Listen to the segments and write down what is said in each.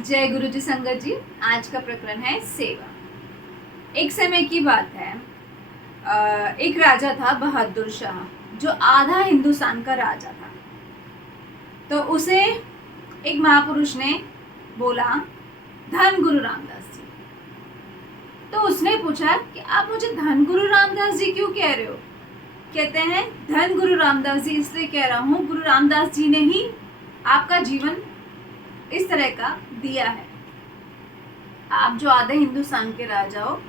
जय गुरु जी संगत जी। आज का प्रकरण है सेवा। एक समय की बात है, एक राजा था बहादुर शाह, जो आधा हिंदुस्तान का राजा था। तो उसे एक महापुरुष ने बोला, धन गुरु रामदास जी। तो उसने पूछा कि आप मुझे धन गुरु रामदास जी क्यों कह रहे हो? कहते हैं, धन गुरु रामदास जी इसलिए कह रहा हूँ, गुरु रामदास जी ने ही आपका जीवन इस तरह का दिया है। आप जो आधे हिंदुस्तान के राजा हो,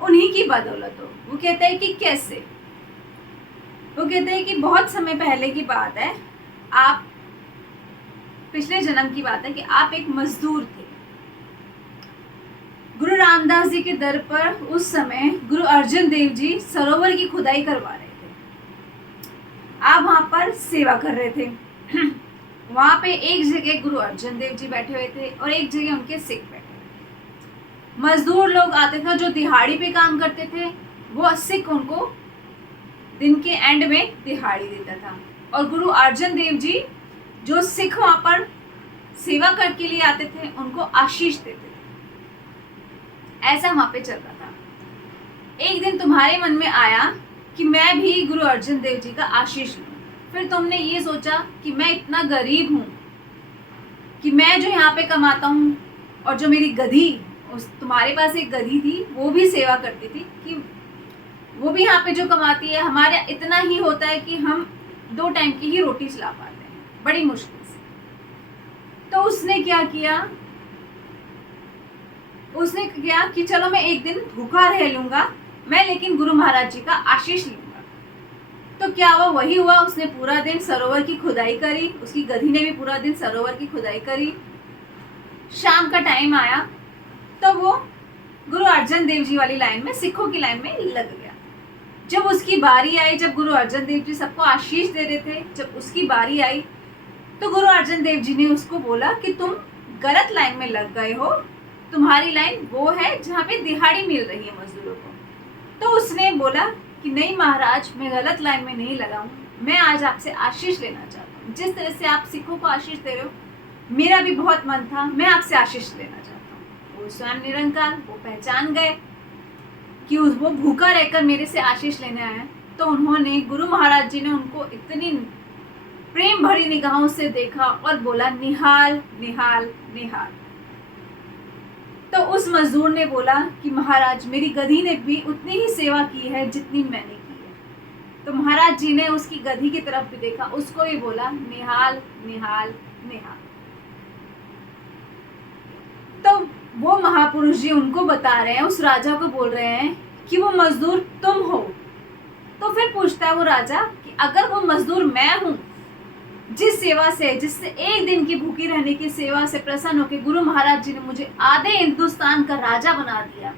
उन्हीं की बदौलत हो। वो कहते हैं कि कैसे? वो कहते हैं कि बहुत समय पहले की बात है, आप पिछले जन्म की बात है कि आप एक मजदूर थे। गुरु रामदास जी के दर पर उस समय गुरु अर्जन देव जी सरोवर की खुदाई करवा रहे थे। आप वहां पर सेवा कर रहे थे। वहां पे एक जगह गुरु अर्जन देव जी बैठे हुए थे और एक जगह उनके सिख बैठे हुए थे। मजदूर लोग आते थे जो दिहाड़ी पे काम करते थे, वो सिख उनको दिन के एंड में दिहाड़ी देता था। और गुरु अर्जन देव जी जो सिख वहां पर सेवा करके लिए आते थे, उनको आशीष देते थे। ऐसा वहां पे चल रहा था। एक दिन तुम्हारे मन में आया कि मैं भी गुरु अर्जन देव जी का आशीष लूं। फिर तुमने ये सोचा कि मैं इतना गरीब हूं कि मैं जो यहाँ पे कमाता हूँ, और जो मेरी गधी, तुम्हारे पास एक गधी थी, वो भी सेवा करती थी, कि वो भी यहाँ पे जो कमाती है, हमारे इतना ही होता है कि हम 2 टाइम की ही रोटी चला पाते हैं, बड़ी मुश्किल से। तो उसने क्या किया कि चलो मैं एक दिन भूखा रह लूंगा मैं, लेकिन गुरु महाराज जी का आशीष लूंगा। तो क्या हुआ? वही हुआ। उसने पूरा दिन सरोवर की खुदाई करी, उसकी गधी ने भी पूरा दिन सरोवर की खुदाई करी। शाम का टाइम आया तो वो गुरु अर्जन देव जी वाली लाइन में, सिखों की लाइन में लग गया। जब उसकी बारी आई, जब गुरु अर्जन देव जी सबको आशीष दे रहे थे, जब उसकी बारी आई तो गुरु अर्जन देव जी ने उसको बोला कि तुम गलत लाइन में लग गए हो, तुम्हारी लाइन वो है जहाँ पे दिहाड़ी मिल रही है मजदूरों को। तो उसने बोला कि नहीं महाराज, मैं गलत लाइन में नहीं लगा हूँ, मैं आज आपसे आशीष लेना चाहता हूँ। जिस तरह से आप सिखों को आशीष दे रहे हो, मेरा भी बहुत मन था, मैं आपसे आशीष लेना चाहता हूँ। वो स्वयं निरंकार, वो पहचान गए कि वो भूखा रहकर मेरे से आशीष लेने आया। तो उन्होंने, गुरु महाराज जी ने उनको इतनी प्रेम भरी निगाहों से देखा और बोला, निहाल निहाल निहाल। तो उस मजदूर ने बोला कि महाराज, मेरी गधी ने भी उतनी ही सेवा की है जितनी मैंने की है। तो महाराज जी ने उसकी गधी की तरफ भी देखा, उसको भी बोला, निहाल निहाल निहाल। तो वो महापुरुष जी उनको बता रहे हैं, उस राजा को बोल रहे हैं कि वो मजदूर तुम हो। तो फिर पूछता है वो राजा कि अगर वो मजदूर मैं हूं, जिस सेवा से, जिससे एक दिन की भूखी रहने की सेवा से प्रसन्न होकर गुरु महाराज जी ने मुझे आधे हिंदुस्तान का राजा बना दिया,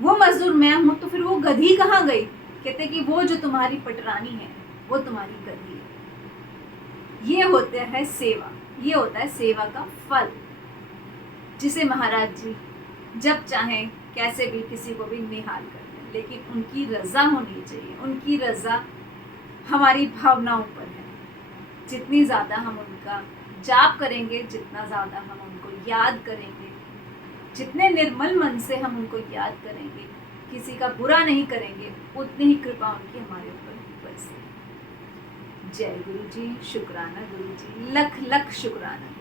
वो मजदूर मैं हूं, तो फिर वो गधी कहाँ गई? कहते कि वो जो तुम्हारी पटरानी है, वो तुम्हारी गधी है। ये होता है सेवा, ये होता है सेवा का फल, जिसे महाराज जी जब चाहें कैसे भी किसी को भी निहाल कर दें, लेकिन उनकी रजा होनी चाहिए। उनकी रजा हमारी भावनाओं पर है। जितनी ज़्यादा हम उनका जाप करेंगे, जितना ज़्यादा हम उनको याद करेंगे, जितने निर्मल मन से हम उनको याद करेंगे, किसी का बुरा नहीं करेंगे, उतनी ही कृपा उनकी हमारे ऊपर बरसेगी। जय गुरु जी, शुक्राना गुरु जी, लख लख शुक्राना।